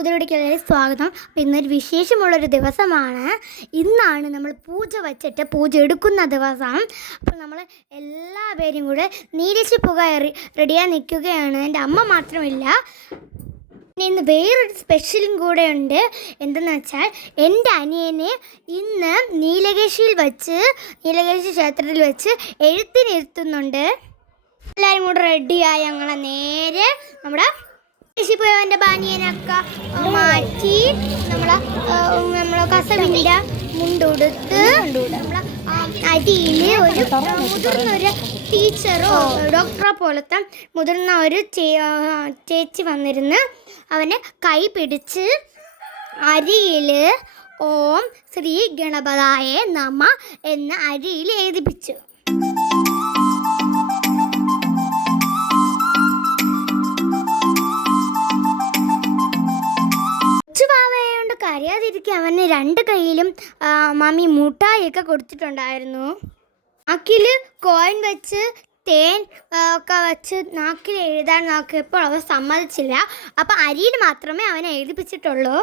സ്വാഗതം. അപ്പം ഇന്നൊരു വിശേഷമുള്ളൊരു ദിവസമാണ്. ഇന്നാണ് നമ്മൾ പൂജ വച്ചിട്ട് പൂജ എടുക്കുന്ന ദിവസം. അപ്പോൾ നമ്മൾ എല്ലാ പേരും കൂടെ നീരിച്ച് പുക റെഡിയായി നിൽക്കുകയാണ്. എന്റെ അമ്മ മാത്രമില്ല. പിന്നെ ഇന്ന് വേറൊരു സ്പെഷ്യലും കൂടെ ഉണ്ട്. എന്തെന്ന് വെച്ചാൽ എന്റെ അനിയനെ ഇന്ന് നീലകേശിയിൽ വച്ച് നീലകേശി ക്ഷേത്രത്തിൽ വെച്ച് എഴുത്തിനിരുത്തുന്നുണ്ട്. എല്ലാവരും കൂടെ റെഡിയായി ഞങ്ങളെ നേരെ നമ്മുടെ ഋഷിപ്പോയവന്റെ ബാനിയനൊക്കെ മാറ്റി നമ്മളെ നമ്മളെ കസവിന്റെ മുണ്ടുടുത്ത് നമ്മളെ അരിയിൽ ഒരു മുതിർന്ന ഒരു ടീച്ചറോ ഡോക്ടറോ പോലത്തെ മുതിർന്ന ഒരു ചേച്ചി വന്നിരുന്ന് അവനെ കൈ പിടിച്ച് അരിയിൽ ഓം ശ്രീ ഗണപതായ നമ എന്ന അരിയിൽ എഴുതിപ്പിച്ചു. കരയാതിരിക്കാൻ അവന് രണ്ട് കൈയിലും മമ്മി മുട്ടായിയൊക്കെ കൊടുത്തിട്ടുണ്ടായിരുന്നു. അക്കിൽ കോയിൻ വെച്ച് തേൻ ഒക്കെ വെച്ച് നാക്കിൽ എഴുതാൻ നോക്കിയപ്പോൾ അവൻ സമ്മതിച്ചില്ല. അപ്പോൾ അരിയിൽ മാത്രമേ അവനെ എഴുതിപ്പിച്ചിട്ടുള്ളൂ.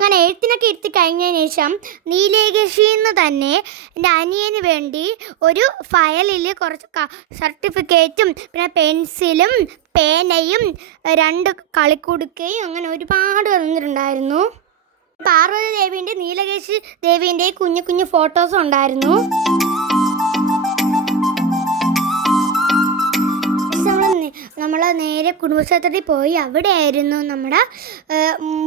അങ്ങനെ എഴുത്തിനൊക്കെ ഇരുത്തി കഴിഞ്ഞതിന് ശേഷം നീലേകശിന്ന് തന്നെ എന്റെ അനിയന് വേണ്ടി ഒരു ഫയലിൽ കുറച്ച് സർട്ടിഫിക്കറ്റും പിന്നെ പെൻസിലും പേനയും രണ്ട് കളിക്കുടുക്കയും അങ്ങനെ ഒരുപാട് തന്നിട്ടുണ്ടായിരുന്നു പാർവതി ദേവിന്റെ നീലകേശി ദേവിന്റെ കുഞ്ഞു കുഞ്ഞു ഫോട്ടോസ് ഉണ്ടായിരുന്നു. നമ്മൾ നേരെ കുടുംബക്ഷേത്രത്തിൽ പോയി അവിടെയായിരുന്നു നമ്മുടെ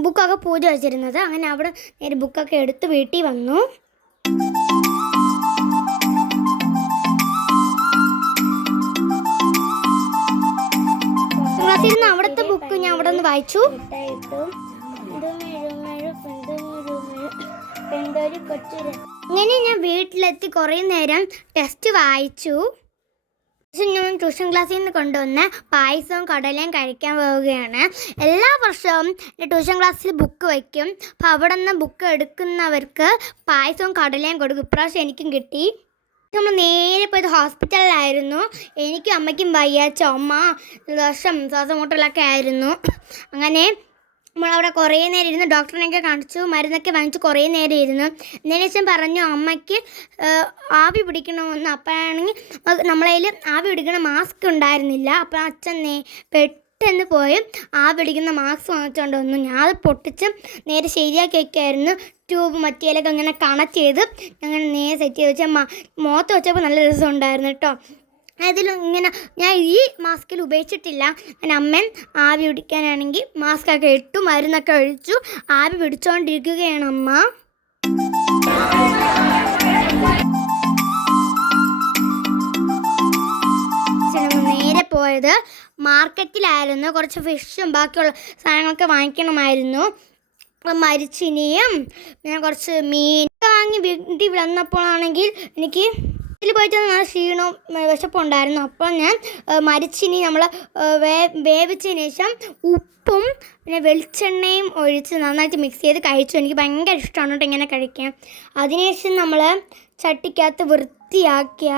ബുക്കൊക്കെ പൂജ വെച്ചിരുന്നത്. അങ്ങനെ അവിടെ നേരെ ബുക്കൊക്കെ എടുത്ത് വീട്ടിൽ വന്നു. ക്ലാസ്സിൽ നിന്ന് അവിടുത്തെ ബുക്ക് ഞാൻ അവിടെ നിന്ന് വായിച്ചു. അങ്ങനെ ഞാൻ വീട്ടിലെത്തി കുറേ നേരം ടെസ്റ്റ് വായിച്ചു. ഞാൻ ട്യൂഷൻ ക്ലാസ്സിൽ നിന്ന് കൊണ്ടുവന്ന് പായസവും കടലയും കഴിക്കാൻ പോവുകയാണ്. എല്ലാ വർഷവും ട്യൂഷൻ ക്ലാസ്സിൽ ബുക്ക് വയ്ക്കും. അപ്പോൾ അവിടെ നിന്ന് ബുക്ക് എടുക്കുന്നവർക്ക് പായസവും കടലയും കൊടുക്കും. ഇപ്രാവശ്യം എനിക്കും കിട്ടി. നമ്മൾ നേരെ പോയത് ഹോസ്പിറ്റലിലായിരുന്നു എനിക്കും അമ്മയ്ക്കും വയ്യ. ചുമ ദോഷം ശ്വാസം മുട്ടലൊക്കെ ആയിരുന്നു. അങ്ങനെ നമ്മളവിടെ കുറേ നേരം ഇരുന്ന് ഡോക്ടറിനെയൊക്കെ കാണിച്ചു മരുന്നൊക്കെ വാങ്ങിച്ചു കുറേ നേരം ഇരുന്നു. എന്നേശം പറഞ്ഞു അമ്മയ്ക്ക് ആവി പിടിക്കണമെന്ന്. അപ്പോഴാണെങ്കിൽ നമ്മളതിൽ ആവി പിടിക്കണ മാസ്ക് ഉണ്ടായിരുന്നില്ല. അപ്പോൾ അച്ഛൻ നേ പെട്ടെന്ന് പോയി ആവി പിടിക്കുന്ന മാസ്ക് വാങ്ങിച്ചുകൊണ്ട് വന്നു. ഞാൻ അത് പൊട്ടിച്ച് നേരെ ശരിയാക്കി വയ്ക്കായിരുന്നു ട്യൂബ് മറ്റേലൊക്കെ ഇങ്ങനെ കണക്ട് ചെയ്ത് അങ്ങനെ നേരെ സെറ്റ് ചെയ്ത് വെച്ചാൽ മുഖത്ത് വെച്ചപ്പോൾ നല്ല രസം ഉണ്ടായിരുന്നു കേട്ടോ. അതിൽ ഇങ്ങനെ ഞാൻ ഈ മാസ്കിൽ ഉപയോഗിച്ചിട്ടില്ല. ഞാൻ അമ്മൻ ആവി പിടിക്കാനാണെങ്കിൽ മാസ്കൊക്കെ ഇട്ടു മരുന്നൊക്കെ ഒഴിച്ചു ആവി പിടിച്ചുകൊണ്ടിരിക്കുകയാണ് അമ്മ. നേരെ പോയത് മാർക്കറ്റിലായിരുന്നു. കുറച്ച് ഫിഷും ബാക്കിയുള്ള സാധനങ്ങളൊക്കെ വാങ്ങിക്കണമായിരുന്നു. മരിച്ചിനിയും പിന്നെ കുറച്ച് മീൻ വാങ്ങി വീട്ടിൽ വന്നപ്പോഴാണെങ്കിൽ എനിക്ക് ഇതിൽ പോയിട്ട് നല്ല ക്ഷീണവും വിശപ്പുണ്ടായിരുന്നു അപ്പോൾ ഞാൻ മരിച്ചിനി നമ്മൾ വേ വേവിച്ചതിന് ശേഷം ഉപ്പും പിന്നെ വെളിച്ചെണ്ണയും ഒഴിച്ച് നന്നായിട്ട് മിക്സ് ചെയ്ത് കഴിച്ചു. എനിക്ക് ഭയങ്കര ഇഷ്ടമാണ് കേട്ടോ ഇങ്ങനെ കഴിക്കാൻ. അതിനുശേഷം നമ്മൾ ചട്ടിക്കകത്ത് വൃത്തിയാക്കിയ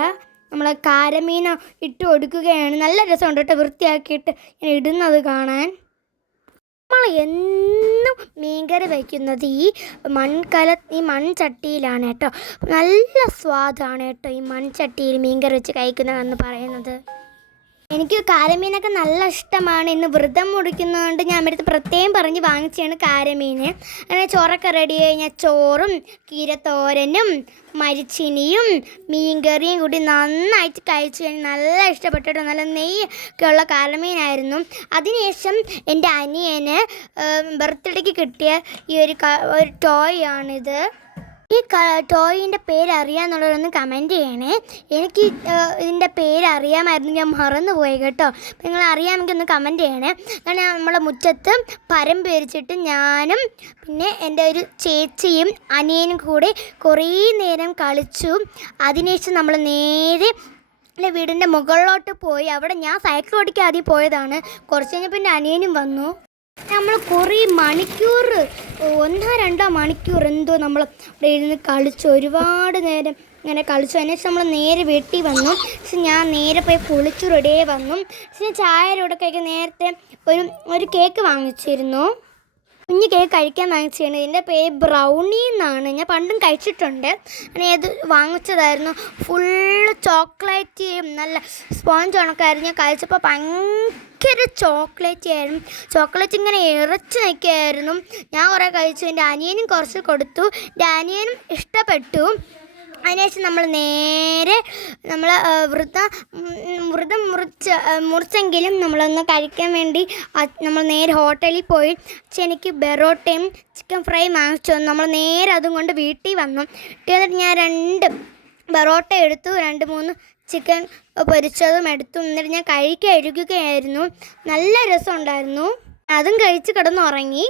നമ്മൾ കാരമീന ഇട്ട് കൊടുക്കുകയാണ്. നല്ല രസമുണ്ട് കേട്ടോ വൃത്തിയാക്കിയിട്ട് ഇടുന്നത് കാണാൻ. നമ്മൾ എന്നും മീൻകറി വയ്ക്കുന്നത് ഈ മൺകല ഈ മൺചട്ടിയിലാണ് കേട്ടോ. നല്ല സ്വാദാണ് കേട്ടോ ഈ മൺചട്ടിയിൽ മീൻകറി വെച്ച് കഴിക്കുന്നതെന്ന് പറയുന്നത്. എനിക്ക് കാരമീനൊക്കെ നല്ല ഇഷ്ടമാണ്. ഇന്ന് വ്രതം മുടിക്കുന്നതുകൊണ്ട് ഞാൻ അടുത്ത് പ്രത്യേകം പറഞ്ഞ് വാങ്ങിച്ചാണ് കാരമീൻ അങ്ങനെ ചോറൊക്കെ റെഡി കഴിഞ്ഞാൽ ചോറും കീരത്തോരനും മരിച്ചിനിയും മീൻകറിയും കൂടി നന്നായിട്ട് കഴിച്ചു കഴിഞ്ഞാൽ നല്ല ഇഷ്ടപ്പെട്ടിട്ട് നല്ല നെയ്യൊക്കെ ഉള്ള കാരമീനായിരുന്നു. അതിനുശേഷം എന്റെ അനിയന് ബർത്ത്ഡേക്ക് കിട്ടിയ ഈ ഒരു ഒരു ടോയ് ആണിത്. ഈ ടോയിന്റെ പേര് അറിയാന്നുള്ളവരൊന്ന് കമന്റ് ചെയ്യണേ. എനിക്ക് ഇതിന്റെ പേര് അറിയാമായിരുന്നു ഞാൻ മറന്നു പോയി കേട്ടോ. നിങ്ങൾ അറിയാമെങ്കിൽ ഒന്ന് കമന്റ് ചെയ്യണേ. കാരണം നമ്മളെ മുറ്റത്ത് പരം പേരിച്ചിട്ട് ഞാനും പിന്നെ എന്റെ ഒരു ചേച്ചിയും അനിയനും കൂടി കുറേ നേരം കളിച്ചു. അതിനുശേഷം നമ്മൾ നേരെ എന്റെ വീടിന്റെ മുകളിലോട്ട് പോയി. അവിടെ ഞാൻ സൈക്കിൾ ഓടിക്കാതെ പോയതാണ്. കുറച്ച് കഴിഞ്ഞപ്പോൾ എന്റെ അനിയനും വന്നു. നമ്മൾ കുറേ മണിക്കൂർ ഒന്നോ രണ്ടോ മണിക്കൂർ എന്തോ നമ്മൾ ഇവിടെ ഇരുന്ന് കളിച്ചു ഒരുപാട് നേരം ഇങ്ങനെ കളിച്ചു. അതിനുശേഷം നമ്മൾ നേരെ വീട്ടിൽ വന്നു. പക്ഷെ ഞാൻ നേരെ പോയി കുളിച്ചു റെഡിയായി വന്നു. പക്ഷെ ചായ കൂടെ കഴിക്കാൻ നേരത്തെ ഒരു ഒരു കേക്ക് വാങ്ങിച്ചിരുന്നു. കുഞ്ഞ് കേക്ക് കഴിക്കാൻ വാങ്ങിച്ചതാണ്. ഇതിന്റെ പേര് ബ്രൗണി എന്നാണ്. ഞാൻ പണ്ടും കഴിച്ചിട്ടുണ്ട്. ഞാൻ ഏത് വാങ്ങിച്ചതായിരുന്നു? ഫുള്ള് ചോക്ലേറ്റ് നല്ല സ്പോഞ്ച് ഉണക്കായിരുന്നു ഞാൻ കഴിച്ചപ്പോൾ ഭയങ്കര ചോക്ലേറ്റ് ആയിരുന്നു. ചോക്ലേറ്റ് ഇങ്ങനെ ഇറച്ച് നിൽക്കുകയായിരുന്നു ഞാൻ കുറേ കഴിച്ചു. എന്റെ അനിയനും കുറച്ച് കൊടുത്തു. എന്റെ അനിയനും ഇഷ്ടപ്പെട്ടു. അതിനുശേഷം നമ്മൾ നേരെ നമ്മൾ വൃതം വ്രതം മുറിച്ച് മുറിച്ചെങ്കിലും നമ്മളൊന്ന് കഴിക്കാൻ വേണ്ടി നമ്മൾ നേരെ ഹോട്ടലിൽ പോയി പക്ഷെ എനിക്ക് ബെറോട്ടയും ചിക്കൻ ഫ്രൈ വാങ്ങിച്ചു തന്നു. നമ്മൾ നേരെ അതും കൊണ്ട് വീട്ടിൽ വന്നു. വന്നിട്ട് ഞാൻ രണ്ട് ബെറോട്ട എടുത്തു രണ്ട് മൂന്ന് ചിക്കൻ പൊരിച്ചതും എടുത്തു. എന്നിട്ട് ഞാൻ കഴിക്കാൻ എഴുകുകയായിരുന്നു നല്ല രസമുണ്ടായിരുന്നു. അതും കഴിച്ച് കിടന്നുറങ്ങി.